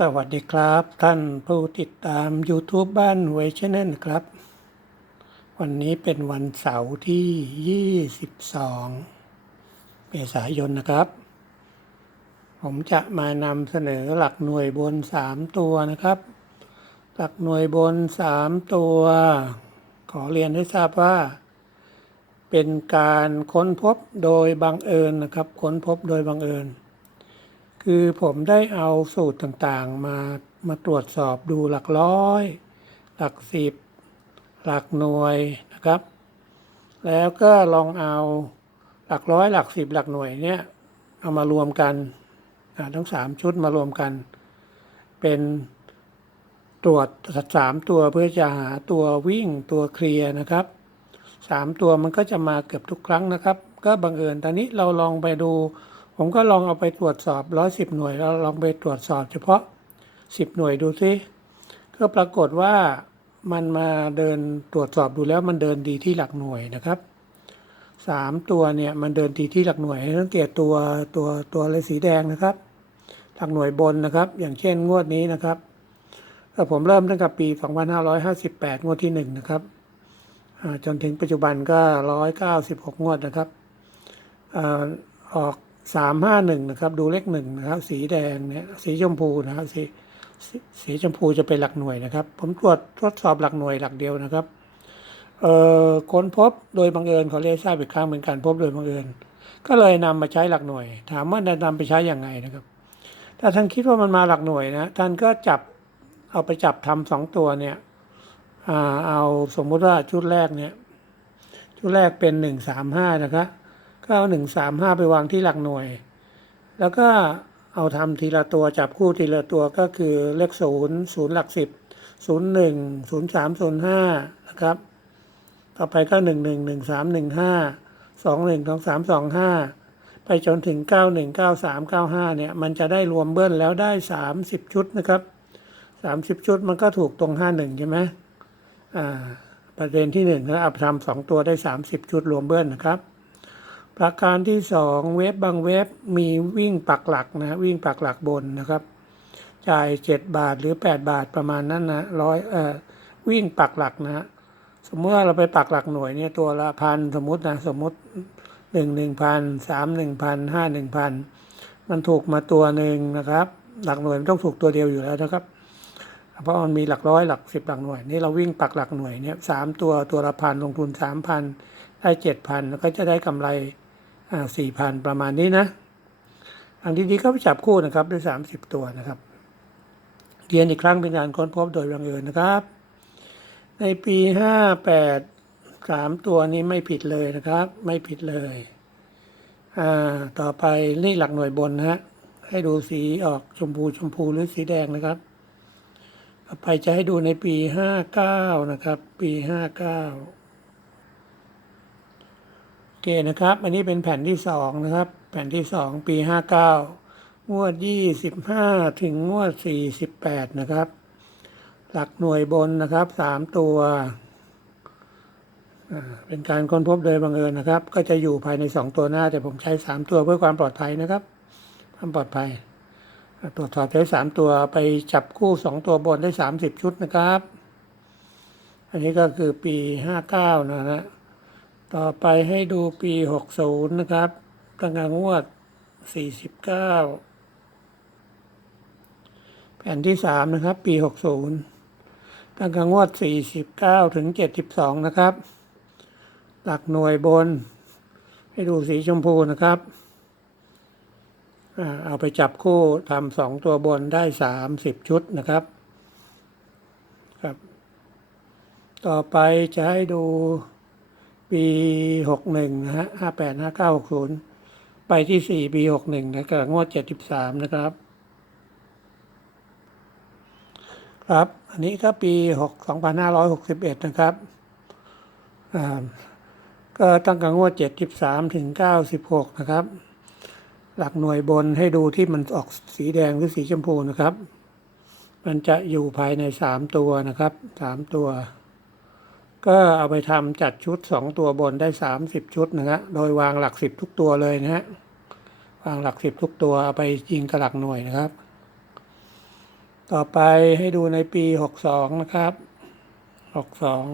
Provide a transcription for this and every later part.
สวัสดีครับ ท่านผู้ติดตาม YouTube บ้านหวยชแนลครับ วันนี้เป็นวันเสาร์ที่ 22 เมษายนนะครับ ผมจะมานำเสนอหลักหน่วยบน 3 ตัวนะครับ หลักหน่วยบน 3 ตัว ขอเรียนให้ทราบว่า เป็นการค้นพบโดยบังเอิญนะครับ ค้นพบโดยบังเอิญ คือผมได้เอาสูตรต่างๆ มามาตรวจสอบดูหลักร้อย หลักสิบ หลักหน่วยนะครับ แล้วก็ลองเอาหลักร้อยหลักสิบหลักหน่วยเนี่ยเอามารวมกันทั้งสามชุดมารวมกัน เป็นตรวจสามตัวเพื่อจะหาตัววิ่งตัวเคลียร์นะครับสามตัวมันก็จะมาเกือบทุกครั้งนะครับ ก็บังเอิญตอนนี้เราลองไปดู ผมก็ลองเอาไปตรวจสอบร้อยสิบหน่วยแล้วลองไปตรวจสอบ เฉพาะสิบหน่วยดูซิก็ปรากฏว่ามันมาเดินตรวจสอบดูแล้วมันเดินดีที่หลักหน่วยนะครับสามตัวเนี่ยมันเดินดีที่หลักหน่วยสังเกตตัวตัวตัวอะไรสีแดงนะครับ หลักหน่วยบนนะครับ อย่างเช่นงวดนี้นะครับก็ผมเริ่มตั้งแต่ปี 2558 งวดที่หนึ่งนะครับ จนถึงปัจจุบันก็ 196 งวดนะครับ ออก สามห้าหนึ่งนะครับ ดูเลขหนึ่งนะครับ สีแดงเนี่ยสีชมพูนะครับสีสีชมพูจะเป็นหลักหน่วยนะครับ ผมตรวจทดสอบหลักหน่วยหลักเดียวนะครับเอ่อค้นพบโดยบังเอิญขอเรียกทราบอีกครั้งเหมือนกันพบโดยบังเอิญ ก็เลยนำมาใช้หลักหน่วย ถามว่าจะนำไปใช้อย่างไงนะครับ ถ้าท่านคิดว่ามันมาหลักหน่วยนะท่านก็จับเอาไปจับทำสองตัวเนี่ยอ่าเอาสมมุติว่าชุดแรกเนี่ย ชุดแรกเป็นหนึ่งสามห้านะครับ ก็เอาหนึ่งสามห้าไปวางที่หลักหน่วย แล้วก็เอาทำทีละตัวจับคู่ทีละตัวก็คือเลขศูนย์ศูนย์หลักสิบศูนย์หนึ่งศูนย์สามศูนย์ห้านะครับ ต่อไปก็หนึ่งหนึ่งหนึ่งสามหนึ่งห้าสองหนึ่งสองสามสองห้าไปจนถึงเก้าหนึ่งเก้าสามเก้าห้าเนี่ย มันจะได้รวมเบิ้ลแล้วได้สามสิบชุดนะครับสามสิบชุดมันก็ถูกตรงห้าหนึ่งใช่ไหมอ่า ประเด็นที่หนึ่งแล้วเอาไปทำสองตัวได้สามสิบชุดรวมเบิ้ลนะครับ ประการที่สองเว็บบางเว็บมีวิ่งปักหลักนะวิ่งปักหลักบนนะครับ จ่ายเจ็ดบาทหรือแปดบาทประมาณนั้นนะร้อยเอ่อวิ่งปักหลักนะฮะสมมติว่าเราไปปักหลักหน่วยเนี่ยตัวละพันสมมตินะสมมติหนึ่งหนึ่งพันสามหนึ่งพันห้าหนึ่งพันมันถูกมาตัวหนึ่งนะครับ หลักหน่วยมันต้องถูกตัวเดียวอยู่แล้วนะครับ เพราะมันมีหลักร้อยหลักสิบหลักหน่วยนี่เราวิ่งปักหลักหน่วยเนี่ยสามตัวตัวละพันลงทุนสามพันได้เจ็ดพันแล้วก็จะได้กำไร สี่พันประมาณนี้นะทางที่ดีก็ไปจับคู่นะครับด้วยสามสิบตัวนะครับเรียนอีกครั้งเป็นการค้นพบโดยบังเอิญนะครับ ในปีห้าแปดสามตัวนี้ไม่ผิดเลยนะครับ ไม่ผิดเลยอ่าต่อไปนี่หลักหน่วยบนนะฮะให้ดูสีออกชมพูชมพูหรือสีแดงนะครับต่อไปจะให้ดูในปีห้าเก้านะครับ ปีห้าเก้า เคนะครับ อันนี้เป็นแผ่นที่สองนะครับ แผ่นที่สองปีห้าเก้างวดยี่สิบห้าถึงงวดสี่สิบแปดนะครับ หลักหน่วยบนนะครับสามตัวเป็นการค้นพบโดยบังเอิญนะครับ ก็จะอยู่ภายในสองตัวหน้า แต่ผมใช้สามตัวเพื่อความปลอดภัยนะครับ ความปลอดภัยตรวจสอบใช้สามตัวไปจับคู่สองตัวบนได้สามสิบชุดนะครับ อันนี้ก็คือปีห้าเก้านะฮะ ต่อไปให้ดูปี 60 นะครับตั้งแต่งวด 49 แผ่นที่ 3 นะครับ ปี 60 ตั้งแต่งวด 49 ถึง 72 นะครับ หลักหน่วยบน ให้ดูสีชมพูนะครับ เอาไปจับคู่ทำสองตัวบนได้ 30 ชุดนะครับครับ ต่อไปจะให้ดู ปีหกหนึ่งนะฮะห้าแปดห้าเก้าหกศูนย์ไปที่สี่ปีหกหนึ่งนะครับงวดเจ็ดสิบสามนะครับ ครับ อันนี้ก็ปีหกสองพันห้าร้อยหกสิบเอ็ดนะครับอ่าก็ตั้งแต่งวดเจ็ดสิบสามถึงเก้าสิบหกนะครับ หลักหน่วยบนให้ดูที่มันออกสีแดงหรือสีชมพูนะครับ มันจะอยู่ภายในสามตัวนะครับสามตัว ก็เอาไปทำจัดชุดสองตัวบนได้สามสิบชุดนะฮะโดยวางหลักสิบทุกตัวเลยนะฮะวางหลักสิบทุกตัวเอาไปยิงกับหลักหน่วยนะครับ ต่อไปให้ดูในปีหกสองนะครับหกสอง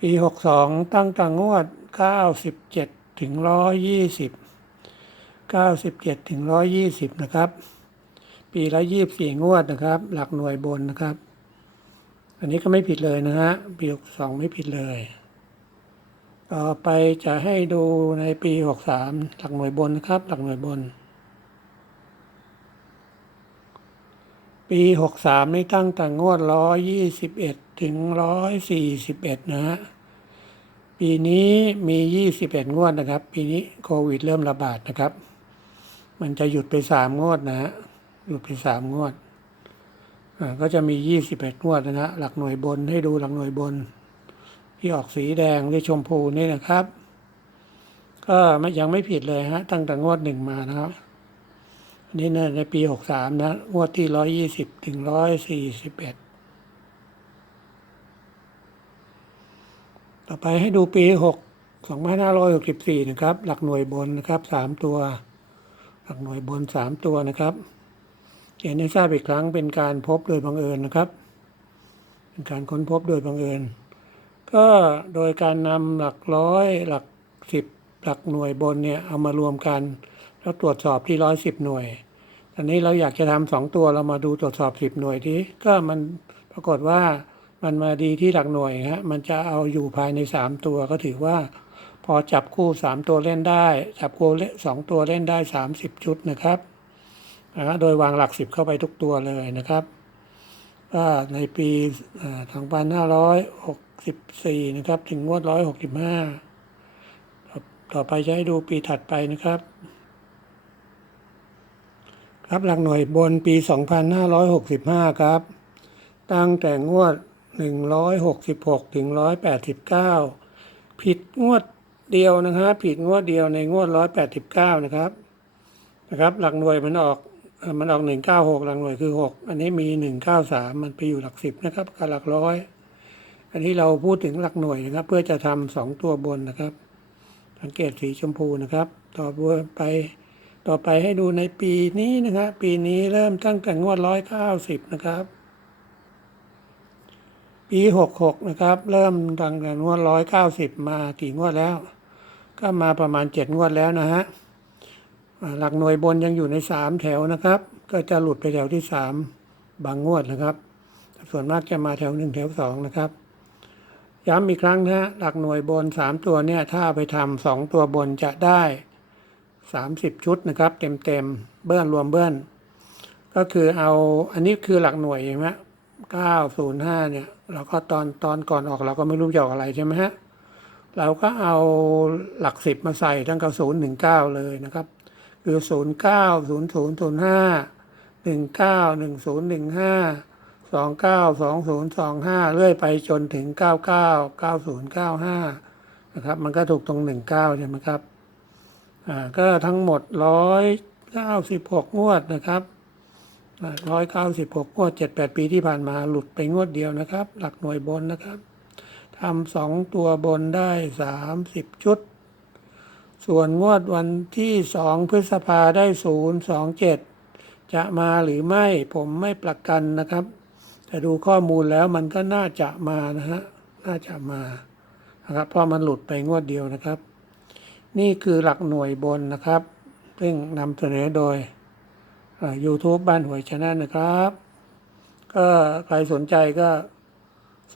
ปีหกสองตั้งแต่งวดเก้าสิบเจ็ดถึงร้อยยี่สิบเก้าสิบเจ็ดถึงร้อยยี่สิบนะครับ ปีละยี่บสี่งวดนะครับ หลักหน่วยบนนะครับ อันนี้ก็ไม่ผิดเลยนะฮะปีหกสองไม่ผิดเลย ต่อไปจะให้ดูในปีหกสามหลักหน่วยบนนะครับ หลักหน่วยบน ปีหกสามนี่ตั้งแต่งวดร้อยยี่สิบเอ็ดถึงร้อยสี่สิบเอ็ดนะฮะปีนี้มียี่สิบเอ็ดงวดนะครับ ปีนี้โควิดเริ่มระบาดนะครับ มันจะหยุดไปสามงวดนะฮะหยุดไปสามงวด ก็จะมียี่สิบเอ็ดงวดนะฮะหลักหน่วยบนให้ดูหลักหน่วยบน ที่ออกสีแดงหรือชมพูนี่นะครับ ก็ไม่ยังไม่ผิดเลยฮะตั้งแต่งวดหนึ่งมานะครับอันนี้ในปีหกสามนะ งวดที่ร้อยยี่สิบถึงร้อยสี่สิบเอ็ดต่อไปให้ดูปีหกสองพันห้าร้อยหกสิบสี่นะครับ หลักหน่วยบนนะครับสามตัว หลักหน่วยบนสามตัวนะครับ เขียนให้ทราบอีกครั้งเป็นการพบโดยบังเอิญนะครับ เป็นการค้นพบโดยบังเอิญ ก็โดยการนำหลักร้อยหลักสิบหลักหน่วยบนเนี่ยเอามารวมกัน แล้วตรวจสอบที่ร้อยสิบหน่วยตอนนี้เราอยากจะทำสองตัวเรามาดูตรวจสอบสิบหน่วยที่ก็มันปรากฏว่ามันมาดีที่หลักหน่วยฮะมันจะเอาอยู่ภายในสามตัวก็ถือว่า พอจับคู่สามตัวเล่นได้ จับคู่ล่นสองตัวเล่นได้สามสิบชุดนะครับ นะฮะโดยวางหลักสิบเข้าไปทุกตัวเลยนะครับก็ในปีสองพันะครับ ถึงงวดร้อยหกสิบห้าต่อไปจะให้ดูปีถัดไปนะครับ ครับหลักหน่วยบนปี 2565 ครับ ตั้งแต่งวด 166 ถึง 189 ผิดงวดเดียวนะครับ ผิดงวดเดียวในงวด 189 นะครับ นะครับ หลักหน่วยมันออก เอ่อมันออก196หลักหน่วยคือ6อันนี้มี193มันไปอยู่หลัก10นะครับกับหลักร้อย อันนี้เราพูดถึงหลักหน่วยนะครับ เพื่อจะทำสองตัวบนนะครับ สังเกตสีชมพูนะครับ ต่อไปต่อไปให้ดูในปีนี้นะครับ ปีนี้เริ่มตั้งแต่งวดร้อยเก้าสิบนะครับ ปีหกหกนะครับ เริ่มตั้งแต่งวดร้อยเก้าสิบมากี่งวดแล้ว ก็มาประมาณเจ็ดงวดแล้วนะฮะ หลักหน่วยบนยังอยู่ในสามแถวนะครับ ก็จะหลุดไปแถวที่สามบางงวดนะครับ ส่วนมากจะมาแถวหนึ่งแถวสองนะครับ ย้ำอีกครั้งนะฮะหลักหน่วยบนสามตัวเนี่ยถ้าไปทำสองตัวบนจะได้สามสิบชุดนะครับ เต็มเต็มๆเบิ้ลรวมเบิ้ลก็คือเอาอันนี้คือหลักหน่วยใช่ไหมเก้าศูนย์ห้าเนี่ย เราก็ตอนตอนก่อนออกเราก็ไม่รู้จะออกอะไรใช่ไหมฮะเราก็เอาหลักสิบมาใส่ตั้งแต่ศูนย์หนึ่งเก้าเลยนะครับ หรือ 0 9 0 0 0 5 1 9 1 0 1 5 2 9 2 0 2 5 เรื่อยไปจนถึง 99 90 95 นะครับ มันก็ถูกตรง 19 ใช่ไหมครับ อ่า ก็ทั้งหมด 196 งวดนะครับร้อยงวด78ปีที่ผ่านมาหลุดไปงวดเดียวนะครับ หลักหน่วยบนนะครับทำสองตัวบนได้30ชุด ส่วนงวดวันที่สองพฤษภาได้ศูนย์สองเจ็ดจะมาหรือไม่ผมไม่ประกันนะครับ แต่ดูข้อมูลแล้วมันก็น่าจะมานะฮะน่าจะมานะครับเพราะมันหลุดไปงวดเดียวนะครับ นี่คือหลักหน่วยบนนะครับ ซึ่งนำเสนอโดย YouTube บ้านหวยชนะนะครับ ก็ใครสนใจก็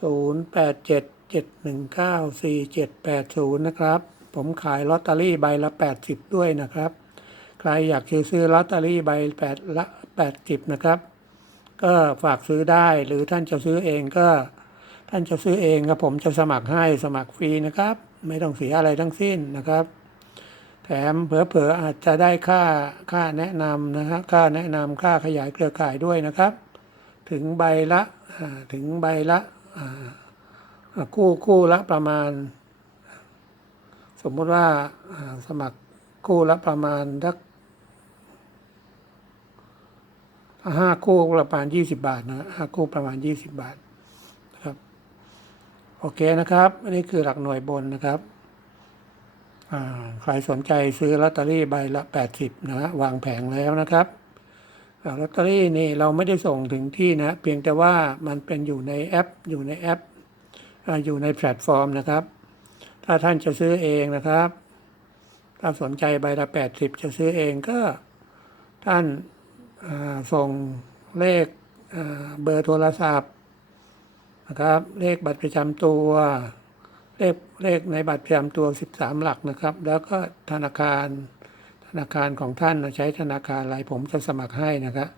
0 8 7 7 1 9 4 7 8 0 นะครับ ผมขายลอตเตอรี่ใบละ 80 ด้วยนะครับ ใครอยากซื้อลอตเตอรี่ใบ8ละ80 นะครับ ก็ฝากซื้อได้หรือท่านจะซื้อเองก็ ท่านจะซื้อเองครับผมจะสมัครให้สมัครฟรีนะครับ ไม่ต้องเสียอะไรทั้งสิ้นนะครับ แถมเผลอๆอาจจะได้ค่าค่าแนะนำนะครับค่าแนะนำค่าขยายเครือข่ายด้วยนะครับ ถึงใบละถึงใบละคู่คู่ละประมาณ สมมติว่าสมัครคู่ละประมาณสักห้าคู่ประมาณยี่สิบาทนะห้าคู่ประมาณยี่สิบาทนะครับโอเคนะครับอันนี้คือหลักหน่วยบนนะครับใครสนใจซื้อลอตเตอรี่ใบละ80นะฮะวางแผงแล้วนะครับลอตเตอรี่นี่เราไม่ได้ส่งถึงที่นะ เพียงแต่ว่ามันเป็นอยู่ในแอป อยู่ในแอปออยู่ในแพลตฟอร์มนะครับ ถ้าท่านจะซื้อเองนะครับ ถ้าสนใจใบละแปดสิบจะซื้อเองก็ท่านาส่งเลขเบอร์โทรศัพท์นะครับ เลขบัตรประจำตัว เลขเลขในบัตรประจำตัว 13 หลักนะครับ แล้วก็ธนาคารธนาคารของท่านใช้ธนาคารอะไรผมจะสมัครให้นะครับ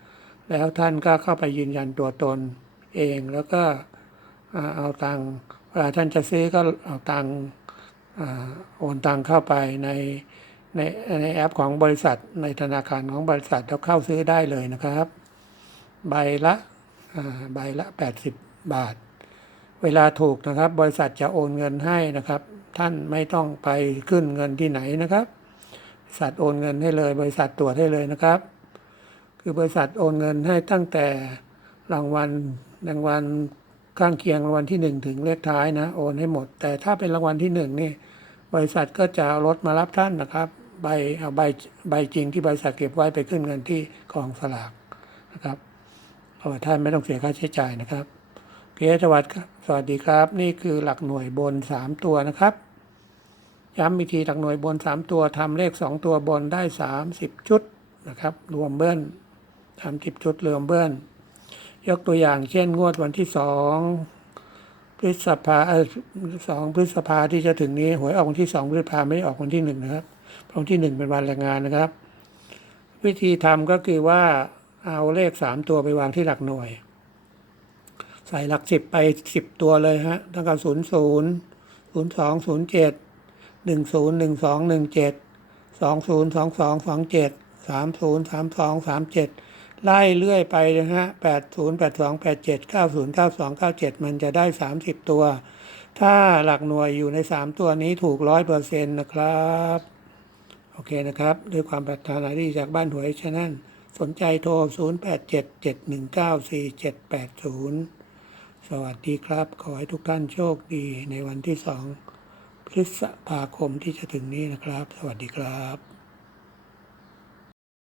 แล้วท่านก็เข้าไปยืนยันตัวตนเองแล้วก็เอาตังค์เวลาท่านจะซื้อก็เอาตังค์ โอนตังเข้าไปในในในแอปของบริษัทในธนาคารของบริษัทแล้วเข้าซื้อได้เลยนะครับ ใบละใบละ 80 บาท เวลาถูกนะครับ บริษัทจะโอนเงินให้นะครับ ท่านไม่ต้องไปขึ้นเงินที่ไหนนะครับบริษัทโอนเงินให้เลย บริษัทตรวจให้เลยนะครับ คือบริษัทโอนเงินให้ตั้งแต่รางวัลรางวัลข้างเคียงรางวัลที่หนึ่งถึงเลขท้ายนะ โอนให้หมด แต่ถ้าเป็นรางวัลที่หนึ่งนี่ บริษัทก็จะเอารถมารับท่านนะครับใบเอาใบใบจริงที่บริษัทเก็บไว้ไปขึ้นเงินที่กองสลากนะครับเอาไว้ท่านไม่ต้องเสียค่าใช้จ่ายนะครับเคสวัสดีครับสวัสดีครับ นี่คือหลักหน่วยบนสามตัวนะครับ ย้ำอีกทีหลักหน่วยบน 3 ตัวทำเลข 2 ตัวบนได้ 30 ชุดนะครับ รวมเบิ้ล30 ชุดรวมเบิ้ลยกตัวอย่างเช่นงวดวันที่ 2 พฤษภาสองพฤษภาที่จะถึงนี้หวยออกวันที่2พฤษภาไม่ออกวันที่1นะครับเพราะวันที่1เป็นวันแรงงานนะครับ วิธีทำก็คือว่าเอาเลข3ตัวไปวางที่หลักหน่วย ใส่หลัก10ไป10ตัวเลยฮะตั้งแต่0 0 0 2 0 7หนึ่งศูนย์หนึ่งสองหนึ่งเจ็ดสองศูนย์สองสองสองเจ็ดสามศูนย์สามสองสามเจ็ด ไล่เรื่อยไปนะฮะแปดศูนย์แปดสองแปดเจ็ดเก้าศูนย์เก้าสองเก้าเจ็ดมันจะได้สามสิบตัว ถ้าหลักหน่วยอยู่ในสามตัวนี้ถูกร้อยเปอร์เซ็นต์นะครับ โอเคนะครับ ด้วยความปรารถนาดีจากบ้านหวยชนั่นสนใจโทร 0 8 7 7 1 9 4 7 8 0 สวัสดีครับ ขอให้ทุกท่านโชคดีในวันที่สองพฤษภาคมที่จะถึงนี้นะครับ สวัสดีครับ